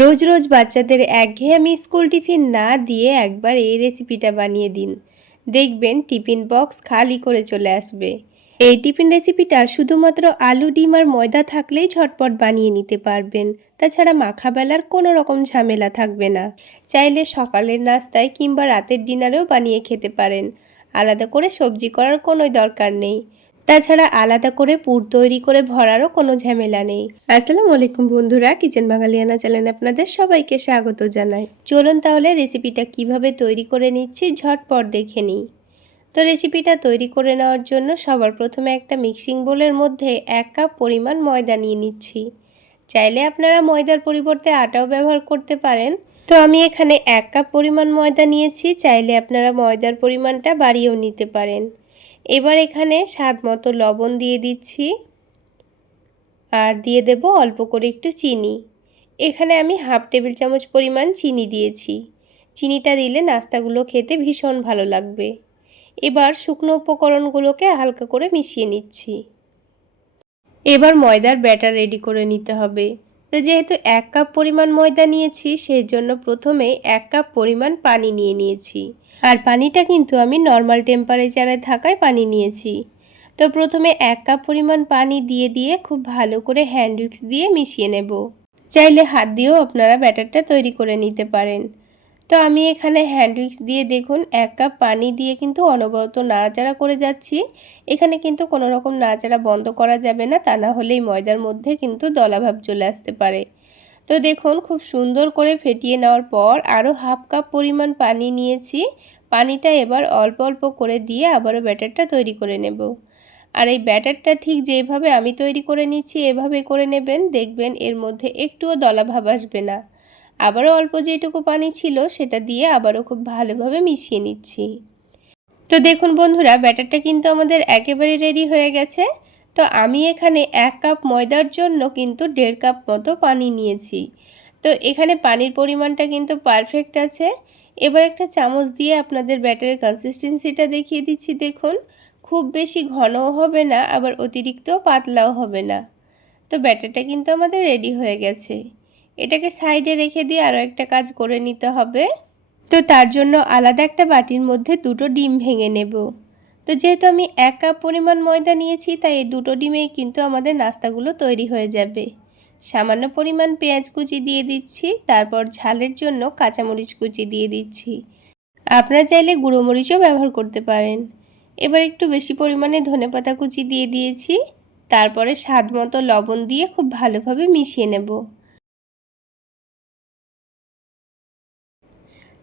রোজ রোজ বাচ্চাদের একঘেয়েমি school tiffin না দিয়ে একবার এই রেসিপিটা বানিয়ে দিন। দেখবেন টিফিন বক্স খালি করে চলে আসবে। এই টিফিন রেসিপিটা শুধুমাত্র আলু, ডিম আর ময়দা থাকলেই ঝটপট বানিয়ে নিতে পারবেন। তাছাড়া মাখাবেলার কোনো রকম ঝামেলা থাকবে না। চাইলে সকালের নাস্তায় কিংবা রাতের ডিনারেও বানিয়ে খেতে পারেন। আলাদা করে সবজি করার কোনো দরকার নেই। তাছাড়া আলাদা করে পুর তৈরি করে ভরারও কোনো ঝামেলা নেই। আসসালামু আলাইকুম বন্ধুরা কিচেন বাঙালিয়ানা চ্যানেলে আপনাদের সবাইকে স্বাগত জানাই। চলুন তাহলে রেসিপিটা কীভাবে তৈরি করে নিচ্ছি ঝটপট দেখে নিই। তো রেসিপিটা তৈরি করে নেওয়ার জন্য সবার প্রথমে একটা মিক্সিং বোলের মধ্যে এক কাপ পরিমাণ ময়দা নিয়ে নিচ্ছি। চাইলে আপনারা ময়দার পরিবর্তে আটাও ব্যবহার করতে পারেন। তো আমি এখানে এক কাপ পরিমাণ ময়দা নিয়েছি চাইলে আপনারা ময়দার পরিমাণটা বাড়িয়েও নিতে পারেন। এবার এখানে স্বাদ মতো লবণ দিয়ে দিচ্ছি। আর দিয়ে দেব অল্প করে একটু চিনি। এখানে আমি হাফ টেবিল চামচ পরিমাণ চিনি দিয়েছি। চিনিটা দিলে নাস্তাগুলো খেতে ভীষণ ভালো লাগবে। এবার শুকনো উপকরণগুলোকে হালকা করে মিশিয়ে নিচ্ছি। এবার ময়দার ব্যাটার রেডি করে নিতে হবে। তো যেহেতু এক কাপ পরিমাণ ময়দা নিয়েছি সেই জন্য প্রথমে এক কাপ পরিমাণ পানি নিয়ে নিয়েছি। আর পানিটা কিন্তু আমি নর্মাল টেম্পারেচারে থাকায় পানি নিয়েছি। তো প্রথমে এক কাপ পরিমাণ পানি দিয়ে দিয়ে খুব ভালো করে হ্যান্ড উইক্স দিয়ে মিশিয়ে নেব। চাইলে হাত দিয়েও আপনারা ব্যাটারটা তৈরি করে নিতে পারেন। তো আমি এখানে হ্যান্ড উইক্স দিয়ে দেখুন, এক কাপ পানি দিয়ে কিন্তু অনবরত নাড়াচাড়া করে যাচ্ছি। এখানে কিন্তু কোনো রকম নাড়াচাড়া বন্ধ করা যাবে না, তা না হলেই ময়দার মধ্যে কিন্তু দলাভাব চলে আসতে পারে। তো দেখুন, খুব সুন্দর করে ফেটিয়ে নেওয়ার পর আরও হাফ কাপ পরিমাণ পানি নিয়েছি। পানিটা এবার অল্প অল্প করে দিয়ে আবারও ব্যাটারটা তৈরি করে নেব। আর এই ব্যাটারটা ঠিক যেভাবে আমি তৈরি করে নিচ্ছি, এভাবে করে নেবেন, দেখবেন এর মধ্যে একটুও দলাভাব আসবে না। আবারও অল্প যেটুকু পানি ছিল সেটা দিয়ে আবারও খুব ভালোভাবে মিশিয়ে নিচ্ছি। তো দেখুন বন্ধুরা, ব্যাটারটা কিন্তু আমাদের একেবারে রেডি হয়ে গেছে। তো আমি এখানে এক কাপ ময়দার জন্য কিন্তু দেড় কাপ মতো পানি নিয়েছি। তো এখানে পানির পরিমাণটা কিন্তু পারফেক্ট আছে। এবার একটা চামচ দিয়ে আপনাদের ব্যাটারের কনসিস্টেন্সিটা দেখিয়ে দিচ্ছি, দেখুন। খুব বেশি ঘনও হবে না, আবার অতিরিক্ত পাতলাও হবে না। তো ব্যাটারটা কিন্তু আমাদের রেডি হয়ে গেছে। এটাকে সাইডে রেখে দিয়ে আরও একটা কাজ করে নিতে হবে। তো তার জন্য আলাদা একটা বাটির মধ্যে দুটো ডিম ভেঙে নেব। তো যেহেতু আমি এক কাপ পরিমাণ ময়দা নিয়েছি, তাই এই দুটো ডিমেই কিন্তু আমাদের নাস্তাগুলো তৈরি হয়ে যাবে। সামান্য পরিমাণ পেঁয়াজ কুচি দিয়ে দিচ্ছি, তারপর ঝালের জন্য কাঁচামরিচ কুচি দিয়ে দিচ্ছি। আপনারা চাইলে গুঁড়ো মরিচও ব্যবহার করতে পারেন। এবার একটু বেশি পরিমাণে ধনেপাতা কুচি দিয়ে দিয়েছি, তারপরে স্বাদ মতো লবণ দিয়ে খুব ভালোভাবে মিশিয়ে নেব।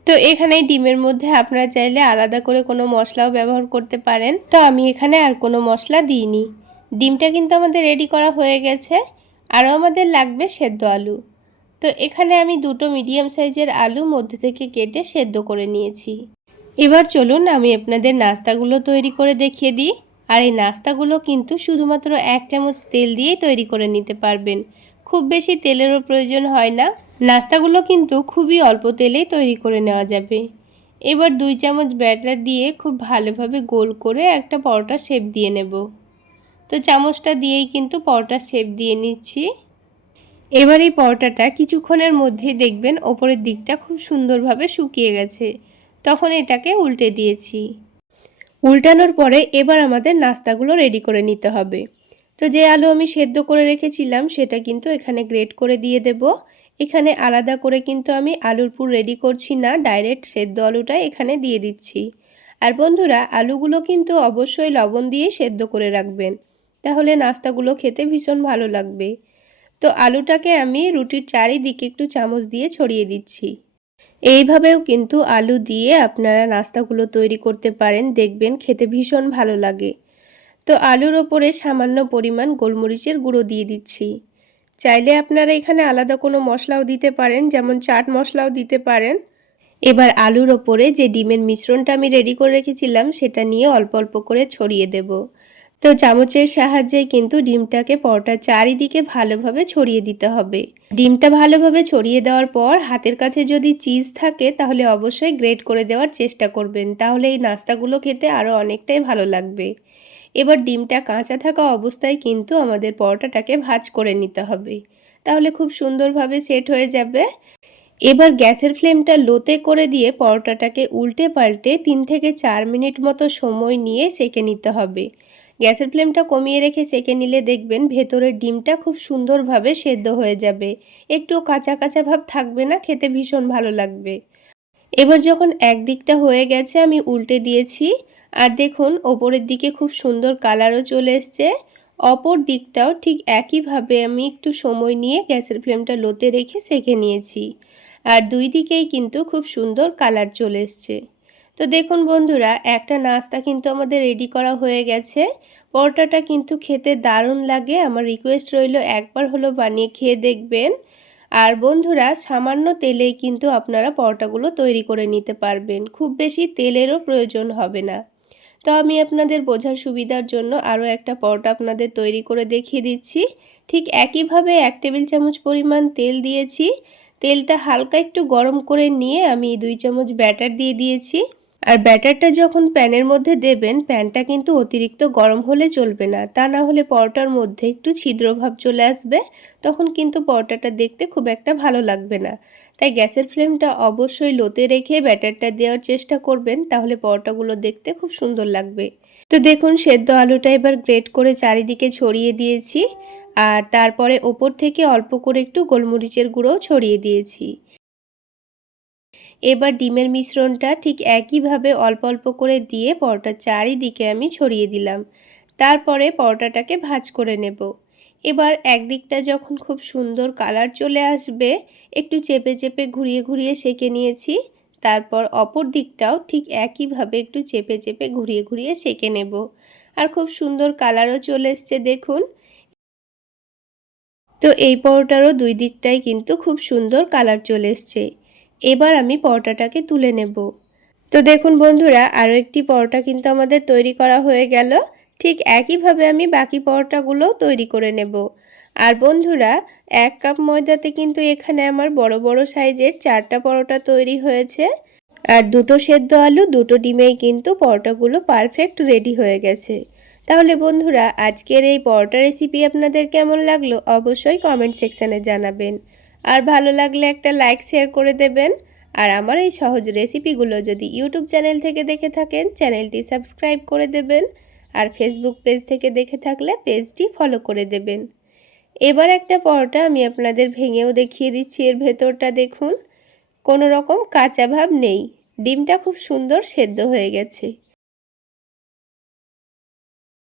তো এখানে ডিমের মধ্যে আপনারা চাইলে আলাদা করে কোনো মশলাও ব্যবহার করতে পারেন। তো আমি এখানে আর কোনো মশলা দিইনি। ডিমটা কিন্তু আমাদের রেডি করা হয়ে গেছে। আরও আমাদের লাগবে সেদ্ধ আলু। তো এখানে আমি দুটো মিডিয়াম সাইজের আলু মধ্যে থেকে কেটে সেদ্ধ করে নিয়েছি। এবার চলুন আমি আপনাদের নাস্তাগুলো তৈরি করে দেখিয়ে দিই। আর এই নাস্তাগুলো কিন্তু শুধুমাত্র এক চামচ তেল দিয়েই তৈরি করে নিতে পারবেন। খুব বেশি তেলেরও প্রয়োজন হয় না। নাস্তাগুলো কিন্তু খুবই অল্প তেলেই তৈরি করে নেওয়া যাবে। এবার দুই চামচ ব্যাটার দিয়ে খুব ভালোভাবে গোল করে একটা পরোটা শেপ দিয়ে নেব। তো চামচটা দিয়েই কিন্তু পরোটা শেপ দিয়ে নিচ্ছি। এবার এই পরোটাটা কিছুক্ষণের মধ্যেই দেখবেন ওপরের দিকটা খুব সুন্দরভাবে শুকিয়ে গেছে। তখন এটাকে উল্টে দিয়েছি। উল্টানোর পরে এবার আমাদের নাস্তাগুলো রেডি করে নিতে হবে। তো যে আলু আমি সেদ্ধ করে রেখেছিলাম, সেটা কিন্তু এখানে গ্রেট করে দিয়ে দেব। এখানে আলাদা করে কিন্তু আমি আলুর পুর রেডি করছি না ডাইরেক্ট সেদ্ধ আলুটা এখানে দিয়ে দিচ্ছি। আর বন্ধুরা, আলুগুলো কিন্তু অবশ্যই লবণ দিয়ে সেদ্ধ করে রাখবেন, তাহলে নাস্তাগুলো খেতে ভীষণ ভালো লাগবে। তো আলুটাকে আমি রুটির চারিদিকে একটু চামচ দিয়ে ছড়িয়ে দিচ্ছি। এইভাবেও কিন্তু আলু দিয়ে আপনারা নাস্তাগুলো তৈরি করতে পারেন, দেখবেন খেতে ভীষণ ভালো লাগে। তো আলুর ওপরে সামান্য পরিমাণ গোলমরিচের গুঁড়ো দিয়ে দিচ্ছি। চাইলে আপনারা এখানে আলাদা কোনো মশলাও দিতে পারেন, যেমন চাট মশলাও দিতে পারেন। এবার আলুর ওপরে যে ডিমের মিশ্রণটা আমি রেডি করে রেখেছিলাম, সেটা নিয়ে অল্প অল্প করে ছড়িয়ে দেব। তো চামচের সাহায্যে কিন্তু ডিমটাকে পরোটার চারিদিকে ভালোভাবে ছড়িয়ে দিতে হবে। ডিমটা ভালোভাবে ছড়িয়ে দেওয়ার পর হাতের কাছে যদি চিজ থাকে তাহলে অবশ্যই গ্রেট করে দেওয়ার চেষ্টা করবেন। তাহলে এই নাস্তাগুলো খেতে আরও অনেকটাই ভালো লাগবে। এবার ডিমটা কাঁচা থাকা অবস্থায় কিন্তু আমাদের পরোটাটাকে ভাজ করে নিতে হবে। তাহলে খুব সুন্দরভাবে সেট হয়ে যাবে। এবার গ্যাসের ফ্লেমটা লোতে করে দিয়ে পরোটাটাকে উল্টে পাল্টে তিন থেকে চার মিনিট মতো সময় নিয়ে সেকে নিতে হবে। গ্যাসের ফ্লেমটা কমিয়ে রেখে সেকে নিলে দেখবেন ভেতরের ডিমটা খুব সুন্দরভাবে সেদ্ধ হয়ে যাবে। একটু কাঁচা কাঁচা ভাব থাকবে না, খেতে ভীষণ ভালো লাগবে। এবার যখন একদিকটা হয়ে গেছে, আমি উল্টে দিয়েছি। আর দেখুন, ওপরের দিকে খুব সুন্দর কালারও চলে এসছে। অপর দিকটাও ঠিক একইভাবে আমি একটু সময় নিয়ে গ্যাসের ফ্লেমটা লোতে রেখে সেকে নিয়েছি। আর দুই দিকেই কিন্তু খুব সুন্দর কালার চলে এসছে। তো দেখুন বন্ধুরা, একটা নাস্তা কিন্তু আমাদের রেডি করা হয়ে গেছে। পরোটাটা কিন্তু খেতে দারুণ লাগে। আমার রিকোয়েস্ট রইল একবার হলো বানিয়ে খেয়ে দেখবেন। আর বন্ধুরা, সামান্য তেলেই কিন্তু আপনারা পরোটাগুলো তৈরি করে নিতে পারবেন। খুব বেশি তেলেরও প্রয়োজন হবে না। তো আমি আপনাদের বোঝার সুবিধার জন্য আরও একটা পরোটা আপনাদের তৈরি করে দেখিয়ে দিচ্ছি। ঠিক একইভাবে এক টেবিল চামচ পরিমাণ তেল দিয়েছি। তেলটা হালকা একটু গরম করে নিয়ে আমি দুই চামচ ব্যাটার দিয়ে দিয়েছি। আর ব্যাটারটা যখন প্যানের মধ্যে দেবেন, প্যানটা কিন্তু অতিরিক্ত গরম হলে চলবে না। তা না হলে পরোটার মধ্যে একটু ছিদ্রভাব চলে আসবে, তখন কিন্তু পরোটাটা দেখতে খুব একটা ভালো লাগবে না। তাই গ্যাসের ফ্লেমটা অবশ্যই লোতে রেখে ব্যাটারটা দেওয়ার চেষ্টা করবেন, তাহলে পরোটাগুলো দেখতে খুব সুন্দর লাগবে। তো দেখুন, সেদ্ধ আলুটা এবার গ্রেট করে চারিদিকে ছড়িয়ে দিয়েছি, আর তারপরে ওপর থেকে অল্প করে একটু গোলমরিচের গুঁড়োও ছড়িয়ে দিয়েছি। এবার ডিমের মিশ্রণটা ঠিক একইভাবে অল্প অল্প করে দিয়ে পরোটার চারিদিকে আমি ছড়িয়ে দিলাম। তারপরে পরোটাটাকে ভাজ করে নেব। এবার একদিকটা যখন খুব সুন্দর কালার চলে আসবে, একটু চেপে চেপে ঘুরিয়ে ঘুরিয়ে সেকে নিয়েছি। তারপর অপর দিকটাও ঠিক একইভাবে একটু চেপে চেপে ঘুরিয়ে ঘুরিয়ে সেকে নেব। আর খুব সুন্দর কালারও চলে এসছে, দেখুন। তো এই পরোটারও দুই দিকটাই কিন্তু খুব সুন্দর কালার চলে এসছে। এবার আমি পরোটাটাকে তুলে নেব। তো দেখুন বন্ধুরা আরও একটি পরোটা কিন্তু আমাদের তৈরি করা হয়ে গেল। ঠিক একইভাবে আমি বাকি পরোটাগুলোও তৈরি করে নেব। আর বন্ধুরা, এক কাপ ময়দাতে কিন্তু এখানে আমার বড় বড় সাইজের চারটা পরোটা তৈরি হয়েছে। আর দুটো সেদ্ধ আলু, দুটো ডিমেই কিন্তু পরোটাগুলো পারফেক্ট রেডি হয়ে গেছে। তাহলে বন্ধুরা, আজকের এই পরোটা রেসিপি আপনাদের কেমন লাগল? অবশ্যই কমেন্ট সেকশানে জানাবেন। আর ভালো লাগলে একটা লাইক শেয়ার করে দেবেন। আর আমার এই সহজ রেসিপিগুলো যদি ইউটিউব চ্যানেল থেকে দেখে থাকেন চ্যানেলটি সাবস্ক্রাইব করে দেবেন। আর ফেসবুক পেজ থেকে দেখে থাকলে পেজটি ফলো করে দেবেন। এবার একটা পরোটা আমি আপনাদের ভেঙেও দেখিয়ে দিচ্ছি, এর ভেতরটা দেখুন। কোনো রকম কাঁচা ভাব নেই, ডিমটা খুব সুন্দর সেদ্ধ হয়ে গেছে।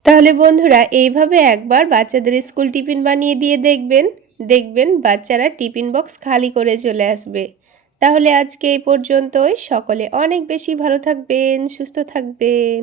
তাহলে বন্ধুরা, এইভাবে একবার বাচ্চাদের স্কুল টিফিন বানিয়ে দিয়ে দেখবেন। দেখবেন বাচ্চারা টিফিন বক্স খালি করে চলে আসবে। তাহলে আজকে এই পর্যন্তই। সকলে অনেক বেশি ভালো থাকবেন, সুস্থ থাকবেন।